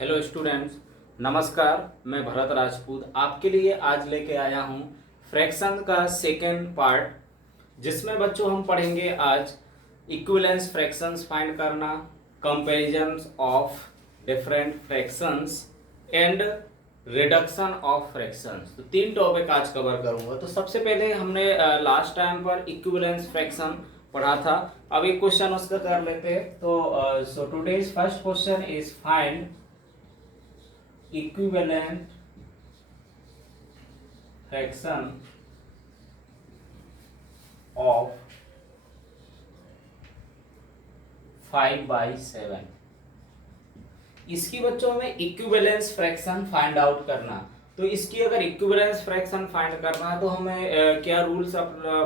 Hello students, नमस्कार। मैं भरत राजपूत आपके लिए आज लेके आया हूँ फ्रैक्शन का सेकेंड पार्ट, जिसमें बच्चों हम पढ़ेंगे आज इक्विवेलेंस फ्रैक्शंस फाइंड करना, comparisons of different fractions and reduction of fractions. तो तीन टॉपिक आज कवर करूंगा। तो सबसे पहले हमने लास्ट टाइम पर इक्विवेलेंस फ्रैक्शन पढ़ा था। अब एक क्वेश्चन उसका कर लेते हैं। तो so today's first question is find equivalent fraction of 5/7। इसकी बच्चों में इक्विवेलेंस फ्रैक्शन फाइंड आउट करना। तो इसकी अगर इक्विवेलेंस फ्रैक्शन फाइंड करना है तो हमें क्या रूल्स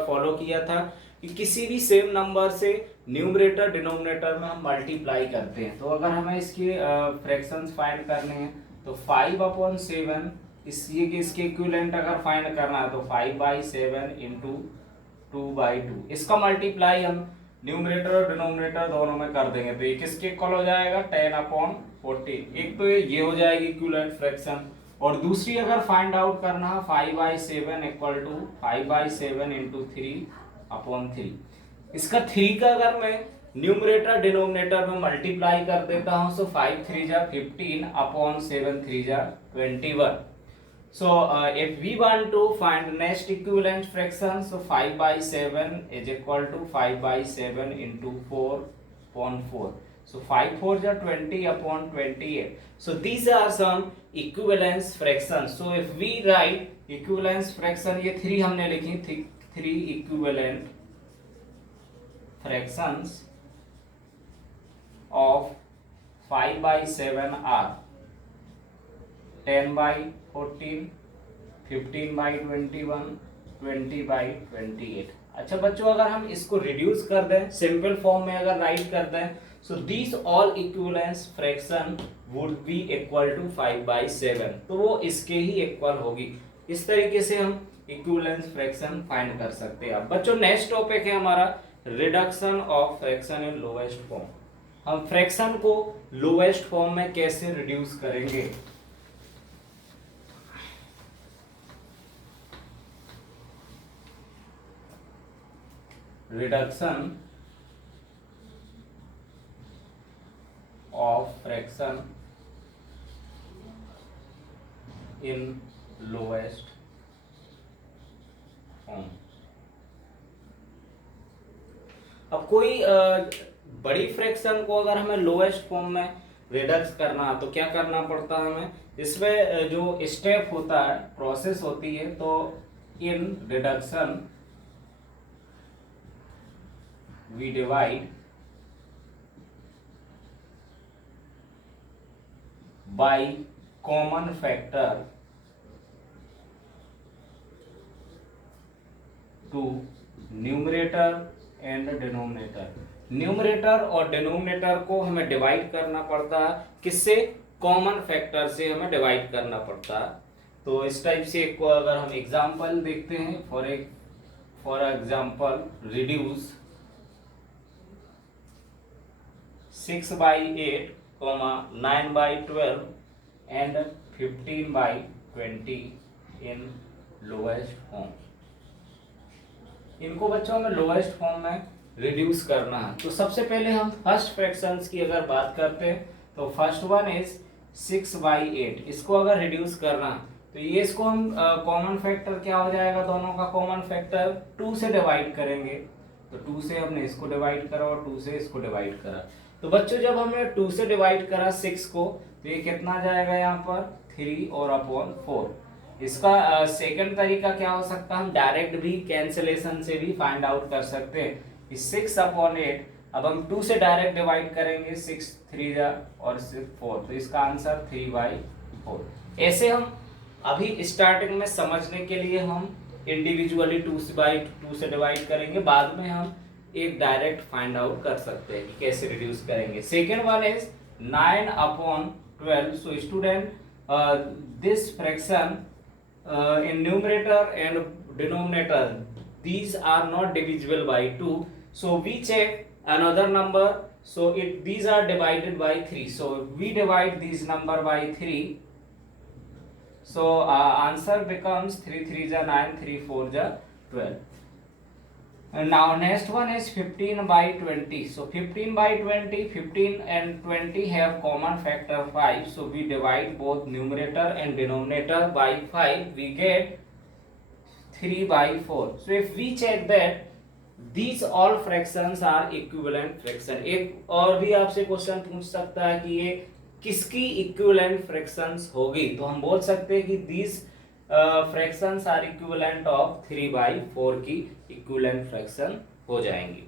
फॉलो किया था कि किसी भी सेम नंबर से न्यूमरेटर डिनोमिनेटर में हम मल्टीप्लाई करते हैं। तो अगर हमें इसके फ्रैक्शंस फाइंड करने हैं तो 5/7 इसके इक्विवेलेंट अगर फाइंड करना है तो 5/7 इंटू 2/2। इसका मल्टीप्लाई हम न्यूमरेटर और डिनोमिनेटर दोनों में कर देंगे तो ये किसके इक्वल हो जाएगा 10/14। एक तो ये हो जाएगी इक्विवेलेंट फ्रैक्शन, और दूसरी अगर फाइंड आउट करना है 5/7 इक्वल टू 5/7 इंटू 3/3। इसका 3 का अगर मैं न्यूमरेटर डिनोमिनेटर में मल्टीप्लाई कर देता हूं तो 5 3 जा 15 अपॉन 7 3 जा 21। So if we want to find next equivalent fraction, so 5/7 is equal to 5/7 into 4/4. So 5 4 जा 20 upon 28. So these are some equivalence fractions. So if we write equivalence fraction, ये 3 हमने लिखी थी, 3 equivalent fractions of 5/7 are 10/14, 15/21, 20/28। अच्छा बच्चों, अगर हम इसको रिड्यूस कर दें, सिंपल फॉर्म में अगर राइट कर दें, so these all equivalence fraction would be equal to 5/7। तो वो इसके ही इक्वल होगी। इस तरीके से हम इक्विवेलेंस फ्रैक्शन फाइंड कर सकते हैं। अब बच्चों नेक्स्ट टॉपिक है हमारा reduction of fraction in lowest form. हम फ्रैक्शन को लोएस्ट फॉर्म में कैसे रिड्यूस करेंगे। Reduction of fraction in lowest form. अब कोई बड़ी फ्रैक्शन को अगर हमें लोएस्ट फॉर्म में रिडक्स करना है तो क्या करना पड़ता है हमें। इसमें जो स्टेप होता है, प्रोसेस होती है, तो in reduction we divide by common factor to numerator and denominator. Numerator और डिनोमिनेटर को हमें डिवाइड करना पड़ता है, किससे, कॉमन फैक्टर से हमें डिवाइड करना पड़ता है। तो इस टाइप से एक अगर हम एग्जांपल देखते हैं, for example reduce 6/8, 9/12 and 15/20 in lowest form. इनको बच्चों में लोएस्ट फॉर्म में रिड्यूस करना है। तो सबसे पहले हम फर्स्ट फ्रैक्शंस की अगर बात करते हैं तो फर्स्ट वन इज 6/8। इसको अगर रिड्यूस करना है तो ये इसको हम कॉमन फैक्टर क्या हो जाएगा, दोनों का कॉमन फैक्टर 2 से डिवाइड करेंगे। तो 2 से हमने इसको डिवाइड करा और 2 से इसको डिवाइड करा। तो बच्चों जब हमने 2 से डिवाइड करा 6 को तो ये कितना जाएगा यहाँ पर 3 और अपॉन 4। इसका सेकंड तरीका क्या हो सकता है, हम डायरेक्ट भी कैंसिलेशन से भी फाइंड आउट कर सकते हैं। 6/8 अब हम 2 से डायरेक्ट डिवाइड करेंगे, 6 3 जा और 6 4, तो इसका आंसर 3/4। ऐसे हम अभी स्टार्टिंग में समझने के लिए हम इंडिविजुअली 2 से डिवाइड करेंगे, बाद में हम एक डायरेक्ट फाइंड आउट कर सकते हैं कि कैसे रिड्यूस करेंगे। Second one is 9/12। So student, this fraction in numerator and denominator, these are not divisible by 2, so we check another number so these are divided by 3, so we divide these number by 3, so answer becomes 3 3 ja 9, 3 4 ja 12. And now next one is 15 by 20. So 15 by 20, 15 and 20 have common factor 5. So we divide both numerator and denominator by 5. We get 3 by 4. So if we check that these all fractions are equivalent fraction. एक और भी आपसे question पूछ सकता है कि ये किसकी इक्विवेलेंट फ्रैक्शंस होगी, तो हम बोल सकते हैं कि these fractions are equivalent of 3/4 की इक्विवेलेंट फ्रैक्शन हो जाएंगी।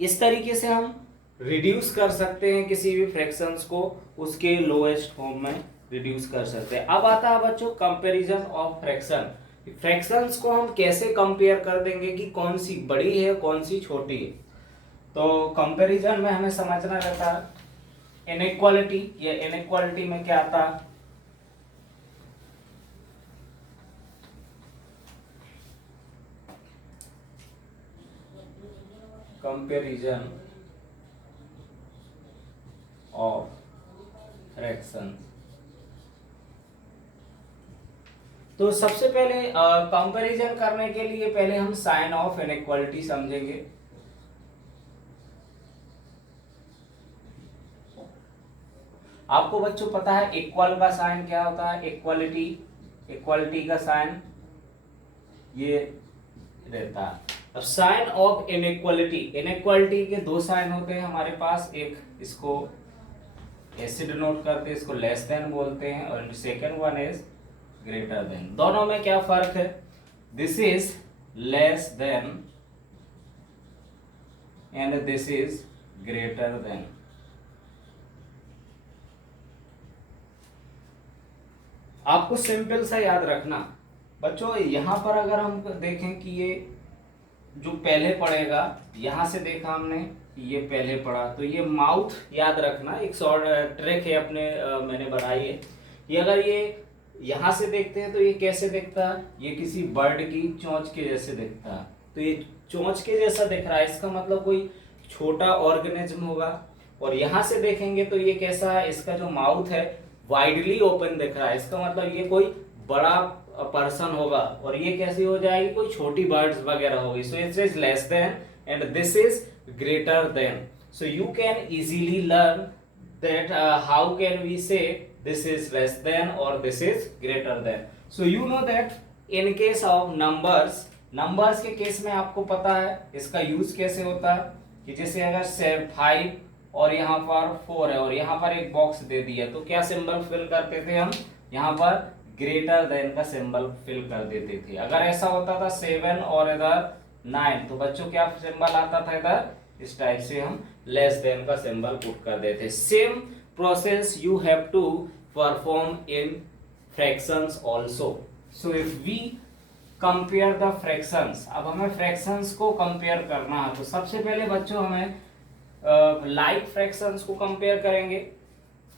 इस तरीके से हम रिड्यूस कर सकते हैं किसी भी फ्रैक्शंस को, उसके लोएस्ट फॉर्म में रिड्यूस कर सकते हैं। अब आता है बच्चों कंपैरिजन ऑफ फ्रैक्शन। फ्रैक्शंस को हम कैसे कंपेयर कर देंगे कि कौन सी बड़ी है कौन सी छोटी है। तो कंपैरिजन में हमें समझना रहता है इनइक्वालिटी, ये इनइक्वालिटी में क्या आता है, कंपैरिजन ऑफ फ्रैक्शन। तो सबसे पहले कंपैरिजन करने के लिए पहले हम साइन ऑफ इनइक्वालिटी समझेंगे। आपको बच्चों पता है इक्वल का साइन क्या होता है, इक्वालिटी, इक्वालिटी का साइन ये रहता है। अब साइन ऑफ इनइक्वालिटी, इनइक्वालिटी के दो साइन होते हैं हमारे पास, एक इसको ऐसे डिनोट करते हैं, इसको लेस देन बोलते हैं, और second one is greater then. दोनों में क्या फर्क है, this is less than and this is greater then. आपको सिंपल सा याद रखना बच्चों, यहां पर अगर हम देखें कि ये जो पहले पड़ेगा, यहां से देखा हमने ये पहले पड़ा, तो ये माउथ याद रखना, एक शॉर्ट ट्रिक है अपने मैंने बढ़ाई है। ये अगर ये यहां से देखते हैं तो ये कैसे दिखता है, ये किसी बर्ड की चोंच के जैसे दिखता है, तो ये चोंच के जैसा दिख रहा है, इसका मतलब कोई छोटा ऑर्गेनिज्म होगा। और यहां से देखेंगे तो ये कैसा है, इसका जो माउथ है वाइडली ओपन दिख रहा है, इसका मतलब ये कोई बड़ा पर्सन होगा, और ये कैसी हो जाएगी, कोई छोटी बर्ड्स वगैरह होगी। So it is less than and this is greater than. So you can easily learn that how can we say this is less than और this is greater than. So you know that in case of numbers, numbers के केस में आपको पता है इसका use कैसे होता है, कि जैसे अगर 5 और यहाँ पर 4 है और यहाँ पर एक बॉक्स दे दिया, तो क्या सिंबल फिल करते थे हम, यहाँ पर ग्रेटर देन का सिंबल फिल कर देते थे। अगर ऐसा होता था 7 और इधर 9, तो बच्चों क्या सिंबल आता था इधर, इस टाइप से हम लेस देन का सिंबल पुट कर देते। Same process you have to perform in fractions also. So if we compare the fractions, अब हमें फ्रैक्शंस को कंपेयर करना है, तो सबसे पहले बच्चों हमें लाइक फ्रैक्शंस को कंपेयर करेंगे।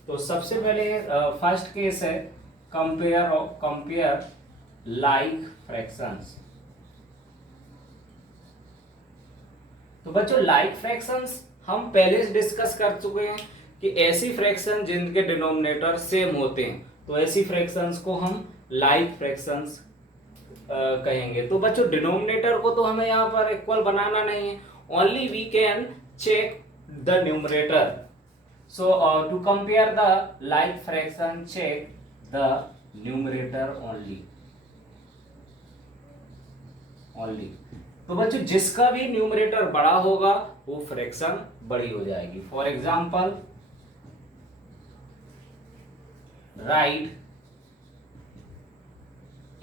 तो सबसे पहले फर्स्ट केस है कंपेयर लाइक फ्रैक्शंस। तो बच्चों लाइक फ्रैक्शंस हम पहले डिस्कस कर चुके हैं कि ऐसी फ्रैक्शन जिनके डिनोमिनेटर सेम होते हैं, तो ऐसी फ्रैक्शंस को हम लाइक फ्रैक्शंस कहेंगे। तो बच्चों डिनोमिनेटर को तो हमें यहाँ पर इक्वल बनाना नहीं है, only we can check the numerator. So to compare the like fraction check the numerator only. तो बच्चों जिसका भी न्यूमरेटर बड़ा होगा वो फ्रैक्शन बड़ी हो जाएगी। For example right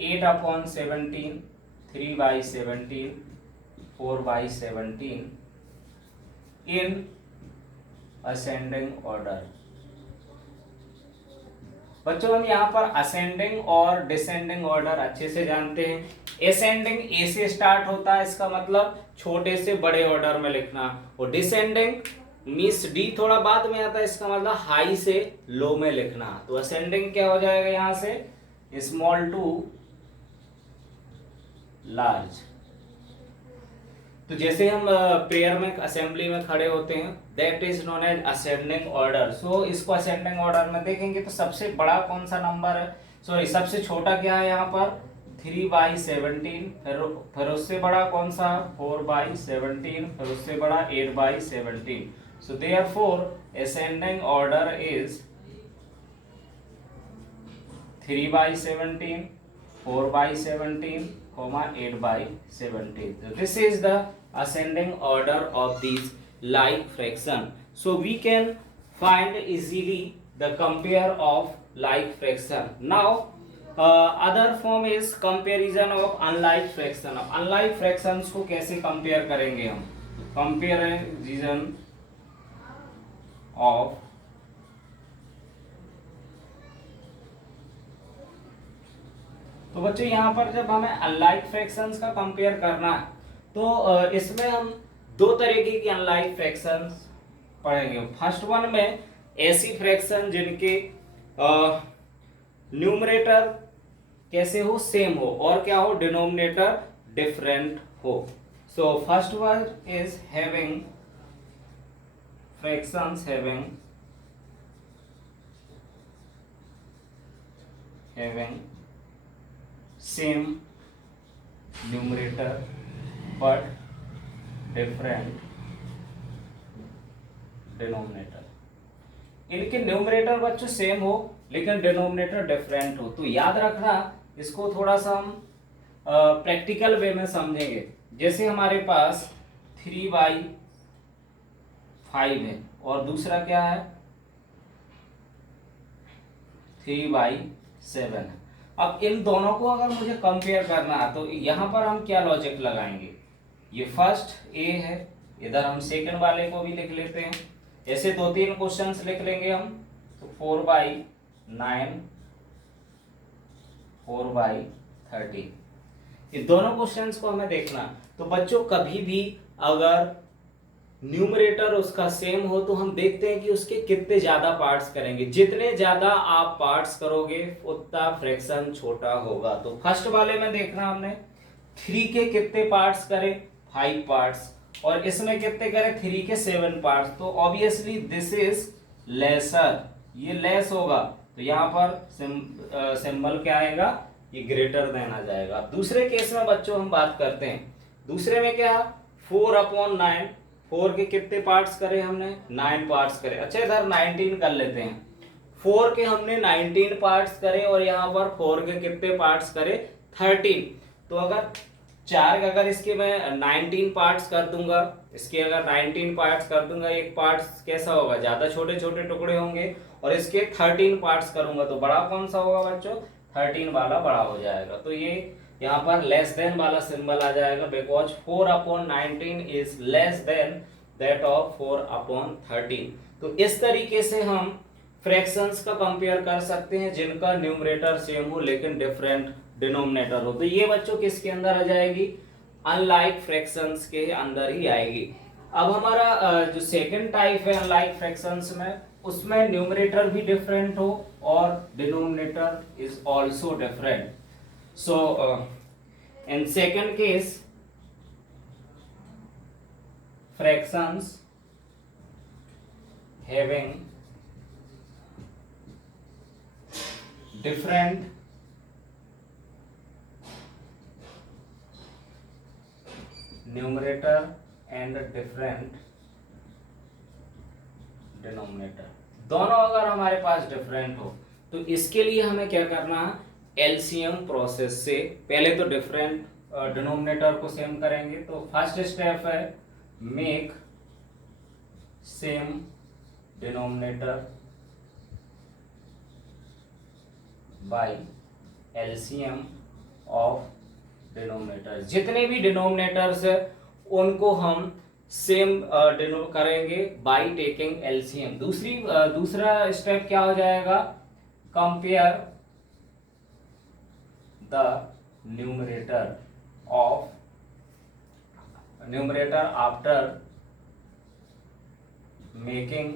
8/17, 3/17, 4/17 in ascending order. बच्चों हम यहाँ पर असेंडिंग और डिसेंडिंग ऑर्डर अच्छे से जानते हैं। असेंडिंग ए से स्टार्ट होता है, इसका मतलब छोटे से बड़े ऑर्डर में लिखना, और डिसेंडिंग मींस डी थोड़ा बाद में आता है, इसका मतलब हाई से लो में लिखना। तो असेंडिंग क्या हो जाएगा, यहाँ से स्मॉल टू लार्ज। तो जैसे हम प्रेयर में असेंबली में खड़े होते हैं, that is known as ascending order. So इसको असेंडिंग ऑर्डर में देखेंगे तो सबसे बड़ा कौन सा नंबर है, सॉरी सबसे छोटा क्या है यहाँ पर 3/17, फिर उससे बड़ा कौन सा 4/17, फिर उससे बड़ा 8/17। So therefore ascending order is 3/17, 4/17, 8/17. So this is the ascending order of these like fraction. So we can find easily the compare of like fraction. Now other form is comparison of unlike fraction. अब unlike fractions को कैसे compare करेंगे हम? Comparison of तो बच्चों यहाँ पर जब हमें अनलाइक फ्रैक्शंस का कंपेयर करना है तो इसमें हम दो तरीके की अनलाइक फ्रैक्शंस पढ़ेंगे। फर्स्ट वन में ऐसी फ्रैक्शन जिनके न्यूमरेटर कैसे हो, सेम हो, और क्या हो, डिनोमिनेटर डिफरेंट हो। So first one is having fractions having same numerator but different denominator। इनके न्यूमरेटर बच्चों सेम हो लेकिन डिनोमिनेटर डिफरेंट हो। तो याद रखना, इसको थोड़ा सा हम प्रैक्टिकल वे में समझेंगे। जैसे हमारे पास 3/5 है और दूसरा क्या है 3/7 है। अब इन दोनों को अगर मुझे कंपेयर करना है तो यहाँ पर हम क्या लॉजिक लगाएंगे, ये फर्स्ट ए है, इधर हम सेकंड वाले को भी लिख लेते हैं। ऐसे 2-3 क्वेश्चंस लिख लेंगे हम। तो 4/9, 4/30, ये दोनों क्वेश्चंस को हमें देखना। तो बच्चों कभी भी अगर न्यूमरेटर उसका सेम हो तो हम देखते हैं कि उसके कितने ज्यादा पार्ट्स करेंगे। जितने ज्यादा आप पार्ट्स करोगे उतना फ्रैक्शन छोटा होगा। तो फर्स्ट वाले में देखना हमने 3 के कितने पार्ट्स करे, 5 पार्ट्स, और इसमें कितने करे 3 के 7 पार्ट्स। तो ऑब्वियसली दिस इज लेसर, ये लेस होगा। तो यहाँ पर सिंबल क्या आएगा, ये ग्रेटर देन आ जाएगा। दूसरे केस में बच्चों हम बात करते हैं। दूसरे में क्या 4/9, 4 के कितने पार्ट्स करे हमने 9 पार्ट्स करे। अच्छा इधर 19 कर लेते हैं। 4 के हमने 19 पार्ट्स करे और यहाँ पर 4 के कितने पार्ट्स करे 13। तो अगर 4 के अगर इसके मैं 19 पार्ट्स कर दूंगा, इसके अगर 19 पार्ट्स कर दूंगा, एक पार्ट्स कैसा होगा, ज्यादा छोटे छोटे टुकड़े होंगे, और इसके 13 पार्ट्स करूंगा तो बड़ा कौन सा होगा बच्चों, 13 वाला बड़ा हो जाएगा। तो ये यहाँ पर लेस देन वाला सिंबल आ जाएगा, because 4/19 is less then that of 4/13। तो इस तरीके से हम फ्रैक्शंस का कंपेयर कर सकते हैं जिनका न्यूमरेटर सेम हो लेकिन डिफरेंट डिनोमिनेटर हो। तो ये बच्चों किसके अंदर आ जाएगी, अनलाइक फ्रैक्शंस के अंदर ही आएगी। अब हमारा जो सेकंड टाइप है अनलाइक फ्रैक्शंस में, उसमें न्यूमरेटर भी डिफरेंट हो और denominator is also different. So in second case fractions having different numerator and different denominator, दोनों अगर हमारे पास डिफरेंट हो तो इसके लिए हमें क्या करना है, एलसीएम प्रोसेस से पहले तो डिफरेंट डिनोमिनेटर को सेम करेंगे। तो फर्स्ट स्टेप है make same denominator by LCM of denominator. जितने भी डिनोमिनेटर्स है उनको हम सेम करेंगे बाय टेकिंग एलसीएम। दूसरा स्टेप क्या हो जाएगा, compare the numerator after making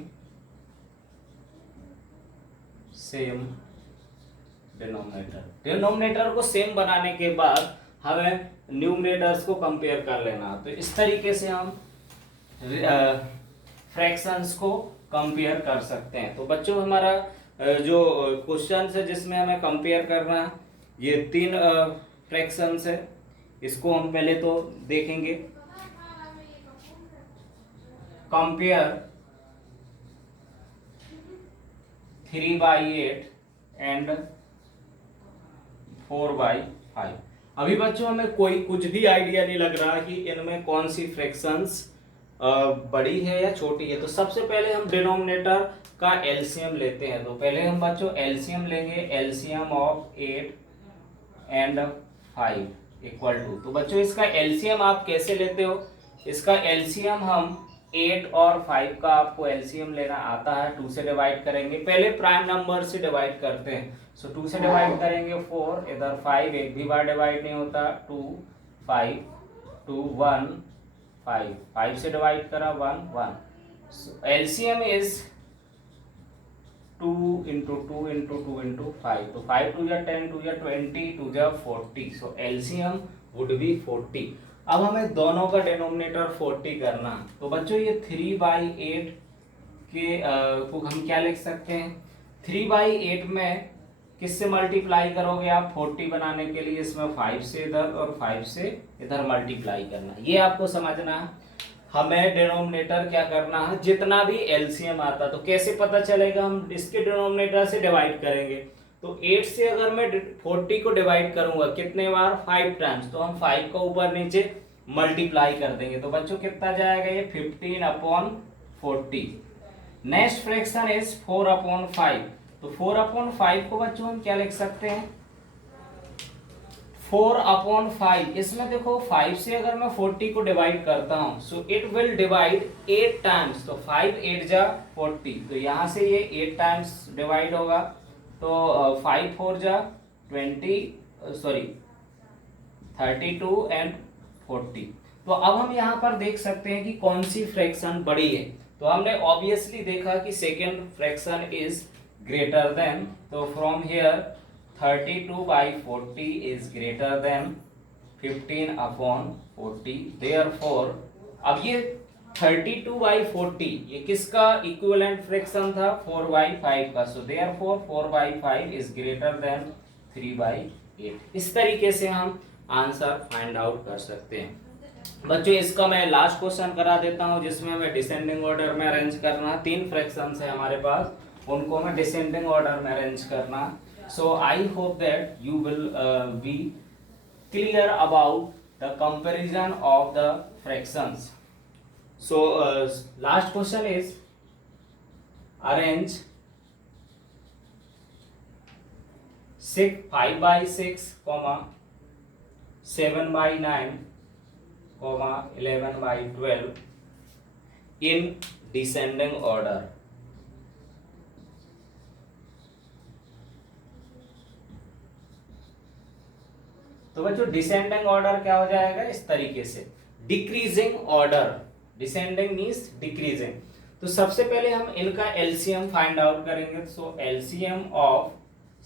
same denominator को सेम बनाने के बाद हमें न्यूमरेटर्स को कंपेयर कर लेना। तो इस तरीके से हम फ्रैक्शंस को कंपेयर कर सकते हैं। तो बच्चों हमारा जो क्वेश्चन है जिसमें हमें कंपेयर करना है, ये 3 फ्रैक्शंस है, इसको हम पहले तो देखेंगे। Compare 3/8 and 4/5। अभी बच्चों हमें कोई कुछ भी आइडिया नहीं लग रहा कि इनमें कौन सी फ्रैक्शंस बड़ी है या छोटी है। तो सबसे पहले हम डिनोमिनेटर का एलसीएम लेते हैं। तो पहले हम बच्चों एलसीएम लेंगे, LCM of 8 and 5 equal to. तो बच्चों इसका एलसीएम आप कैसे लेते हो? इसका एलसीएम हम 8 और 5 का आपको एलसीएम लेना आता है। 2 से डिवाइड करेंगे, पहले प्राइम नंबर से डिवाइड करते हैं। सो 2 से डिवाइड करेंगे 4, इधर 5 एक भी बार डिवाइड नहीं होता, 2 5 2 1 5, 5 से डिवाइड करा 1 1। LCM is 2 into 2 into 2 into 5। तो 5 2 या 10, 2 या 20, 2 या 40। सो एलसीएम वुड बी 40। अब हमें दोनों का डिनोमिनेटर 40 करना। तो बच्चों ये 3/8 के को हम क्या लिख सकते हैं? 3/8 में किससे मल्टीप्लाई करोगे आप 40 बनाने के लिए? इसमें 5 से इधर और 5 से इधर मल्टीप्लाई करना, ये आपको समझना है। हमें डिनोमिनेटर क्या करना है, जितना भी एलसीएम आता। तो कैसे पता चलेगा? हम इसके डिनोमिनेटर से डिवाइड करेंगे। तो 8 से अगर मैं 40 को डिवाइड करूंगा कितने बार? 5 टाइम्स। तो हम 5 को ऊपर नीचे मल्टीप्लाई कर देंगे। तो बच्चों कितना जाएगा ये? 15/40। Next fraction is 4/5। तो 4/5 को बच्चों हम क्या लिख सकते हैं? 4/5। इसमें देखो 5 से अगर मैं 40 को डिवाइड करता हूं, so it will divide 8 times. तो 5 8 जा 40। तो यहां से ये 8 टाइम्स डिवाइड होगा। तो 5 4 जा 20, सॉरी 32 एंड 40। तो अब हम यहाँ पर देख सकते हैं कि कौन सी फ्रैक्शन बड़ी है। तो हमने ऑब्वियसली देखा कि second fraction is greater then. तो from here 32/40 is greater than 15/40। Therefore अब ये 32/40 ये किसका इक्विवेलेंट फ्रैक्शन था? 4/5 का। सो therefore 4/5 is greater than 3/8। इस तरीके से हम आंसर फाइंड आउट कर सकते हैं। बच्चों इसका मैं लास्ट क्वेश्चन करा देता हूं, जिसमें हमें डिसेंडिंग ऑर्डर में अरेंज करना। 3 फ्रैक्शंस है हमारे पास, उनको हमें डिसेंडिंग ऑर्डर में अरेंज करना। So I hope that you will be clear about the comparison of the fractions. So last question is arrange 5/6, 7/9, 11/12 in descending order. तो बच्चों डिसेंडिंग ऑर्डर क्या हो जाएगा? इस तरीके से decreasing order. Descending means decreasing. तो सबसे पहले हम इनका एलसीएम फाइंड आउट करेंगे। सो एलसीएम ऑफ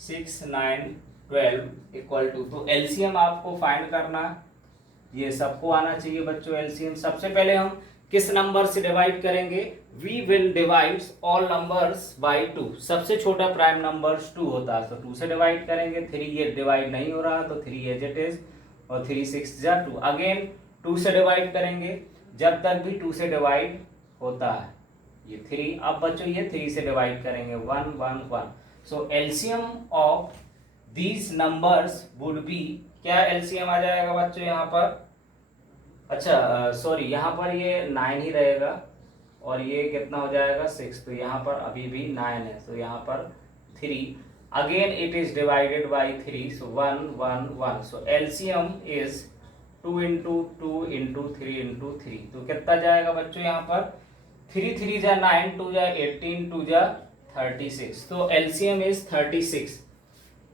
6 9 12 इक्वल टू। तो एलसीएम आपको फाइंड करना, ये सबको आना चाहिए बच्चों एलसीएम। सबसे पहले हम किस नंबर से डिवाइड करेंगे? We will divide all numbers by 2। सबसे छोटा प्राइम नंबर 2 होता है, तो 2 से डिवाइड करेंगे। 3 ये डिवाइड नहीं हो रहा, तो 3 एज इट इज, और 3 6 जा 2। अगेन 2 से डिवाइड करेंगे, जब तक भी 2 से डिवाइड होता है ये 3। अब बच्चों ये 3 से डिवाइड करेंगे, 1 1 1। So LCM of these numbers would be, क्या एलसीएम आ जाएगा बच्चों यहाँ पर? अच्छा सॉरी, यहाँ पर ये 9 ही रहेगा, और ये कितना हो जाएगा? 6। तो यहाँ पर अभी भी 9 है, तो यहाँ पर 3। Again it is divided by 3, so 1 1 1। So LCM is 2 into 2 into 3 into 3। तो कितना जाएगा बच्चों यहाँ पर? 3 3 जा 9, 2 जा 18, 2 जा 36। तो एलसीएम इज 36।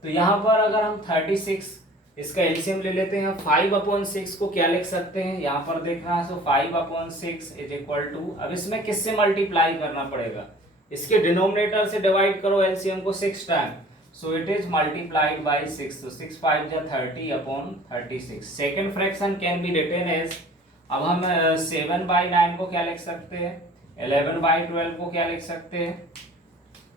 तो यहाँ पर अगर हम 36 इसका एलसीएम ले लेते हैं, 5/6 को क्या लिख सकते हैं? यहाँ पर देखना है। सो 5/6 इज इक्वल टू, अब इसमें किससे मल्टीप्लाई करना पड़ेगा? इसके डिनोमिनेटर से डिवाइड करो एलसीएम को 6 time. So it is multiplied by 6, तो 6 5 जा 30 upon 36। Second fraction can be written as, अब हम 7/9 को क्या लिख सकते हैं, 11/12 को क्या लिख सकते हैं।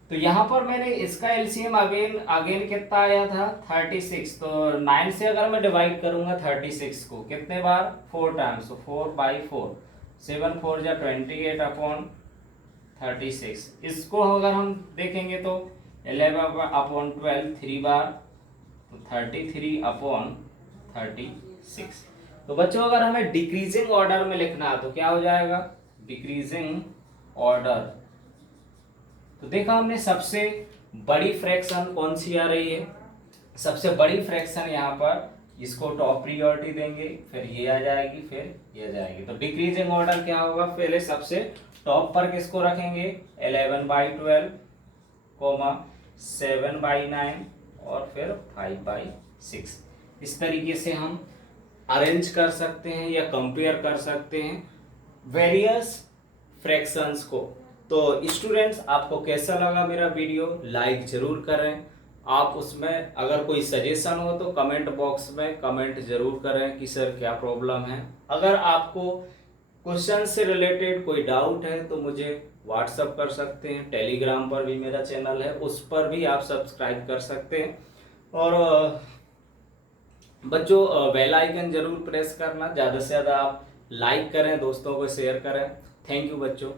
तो यहाँ पर मैंने इसका एलसीएम अगेन कितना आया था 36, तो 9 से अगर मैं डिवाइड करूंगा 36 को कितने बार, 4 टाइम्स, तो 4/4, 7 4 जा 28 अपॉन 36। इसको अगर हम देखेंगे तो 11/12 3 बार, तो 33 अपॉन 36। तो बच्चों अगर हमें डिक्रीजिंग ऑर्डर में लिखना है तो क्या हो जाएगा, डिक्रीजिंग ऑर्डर। तो देखा हमने सबसे बड़ी फ्रैक्शन कौन सी आ रही है, सबसे बड़ी फ्रैक्शन यहाँ पर, इसको टॉप प्रायोरिटी देंगे, फिर ये आ जाएगी, फिर ये आ जाएगी। तो डिक्रीजिंग ऑर्डर क्या होगा, पहले सबसे टॉप पर किसको रखेंगे, 11/12, 7/9 और फिर 5/6। इस तरीके से हम अरेंज कर सकते हैं या कंपेयर कर सकते हैं वेरियस फ्रैक्शंस को। तो स्टूडेंट्स आपको कैसा लगा मेरा वीडियो, लाइक जरूर करें। आप उसमें अगर कोई सजेशन हो तो कमेंट बॉक्स में कमेंट जरूर करें कि सर क्या प्रॉब्लम है। अगर आपको क्वेश्चन से रिलेटेड कोई डाउट है तो मुझे व्हाट्सअप कर सकते हैं, टेलीग्राम पर भी मेरा चैनल है, उस पर भी आप सब्सक्राइब कर सकते हैं। और बच्चों बेल आइकन जरूर प्रेस करना, ज़्यादा से ज़्यादा आप लाइक करें, दोस्तों को शेयर करें। थैंक यू बच्चों।